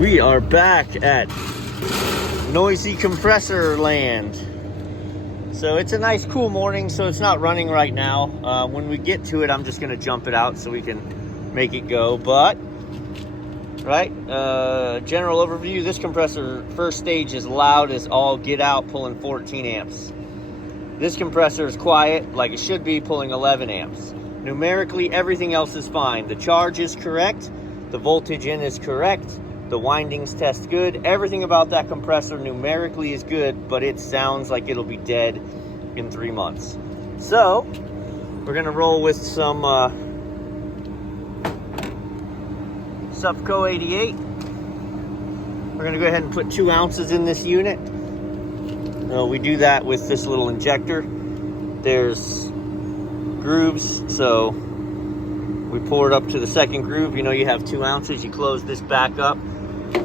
We are back at noisy compressor land. So it's a nice cool morning, so it's not running right now. When we get to it, I'm just gonna jump it out so we can make it go. But, right, general overview, this compressor, first stage is loud as all get out, pulling 14 amps. This compressor is quiet, like it should be, pulling 11 amps. Numerically, everything else is fine. The charge is correct, the voltage in is correct, the windings test good. Everything about that compressor numerically is good, but it sounds like it'll be dead in 3 months. So, we're gonna roll with some Hvac 88. We're gonna go ahead and put 2 ounces in this unit. We do that with this little injector. There's grooves, so we pour it up to the second groove. You know you have 2 ounces, you close this back up.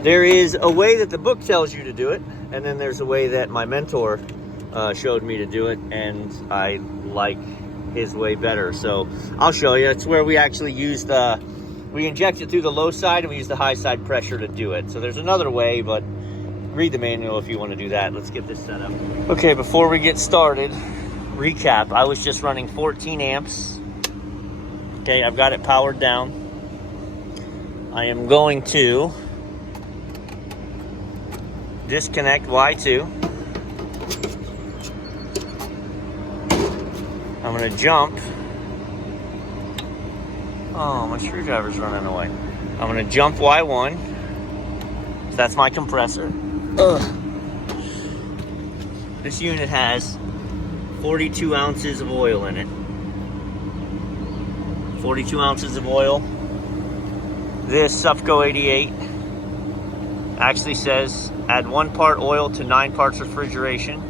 There is a way that the book tells you to do it, and then there's a way that my mentor showed me to do it, and I like his way better. So I'll show you. It's where we actually use we inject it through the low side and we use the high side pressure to do it. So there's another way, but read the manual if you want to do that. Let's get this set up. Okay, before we get started, recap. I was just running 14 amps. Okay, I've got it powered down. I am going to disconnect Y2. I'm going to jump. Oh, my screwdriver's running away. I'm going to jump Y1. So that's my compressor. This unit has 42 ounces of oil in it. 42 ounces of oil. This Hvac 88 actually says add 1 part oil to 9 parts refrigeration.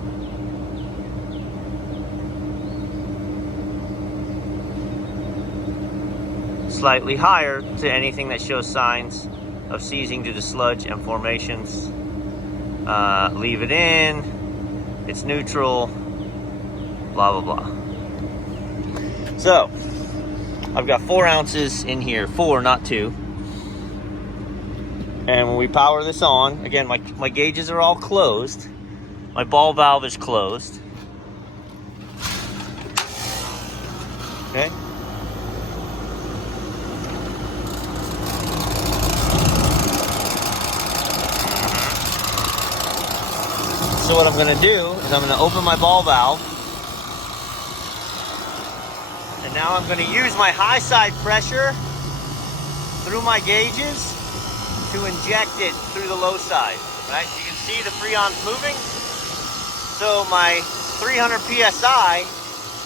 Slightly higher to anything that shows signs of seizing due to sludge and formations. Leave it in. It's neutral. Blah, blah, blah. So, I've got 4 ounces in here. 4, not 2. And when we power this on, again, my gauges are all closed. My ball valve is closed. Okay. So what I'm going to do is I'm going to open my ball valve. And now I'm going to use my high side pressure through my gauges to inject it through the low side. Right? You can see the freon's moving. So my 300 PSI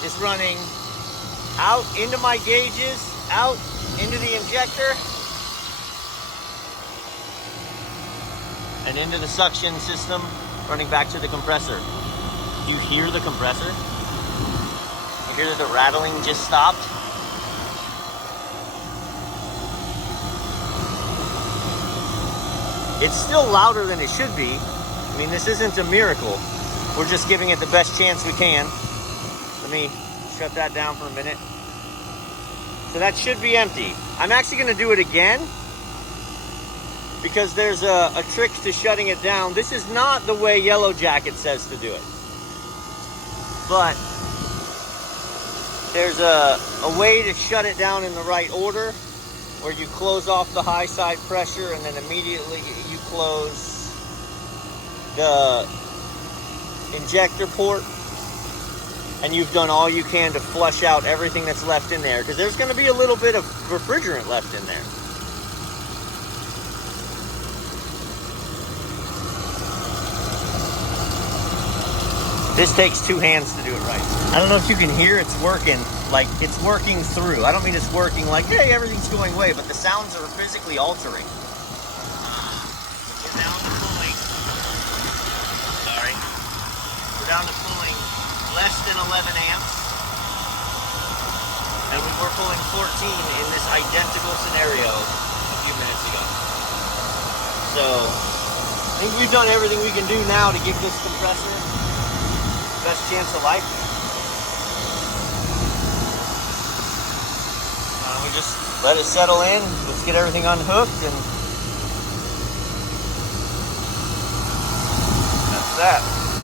is running out into my gauges, out into the injector, and into the suction system, running back to the compressor. Do you hear the compressor? You hear that the rattling just stopped? It's still louder than it should be. I mean, this isn't a miracle. We're just giving it the best chance we can. Let me shut that down for a minute. So that should be empty. I'm actually gonna do it again, because there's a trick to shutting it down. This is not the way Yellow Jacket says to do it. But there's a way to shut it down in the right order, where you close off the high side pressure and then immediately you close the injector port, and you've done all you can to flush out everything that's left in there, because there's going to be a little bit of refrigerant left in there. This takes 2 hands to do it right. I don't know if you can hear it's working, like it's working through. I don't mean it's working like, hey, everything's going away, but the sounds are physically altering. We're down to pulling, sorry. We're down to pulling less than 11 amps. And we were pulling 14 in this identical scenario a few minutes ago. So, I think we've done everything we can do now to give this compressor best chance of life. We just let it settle in. Let's get everything unhooked and that.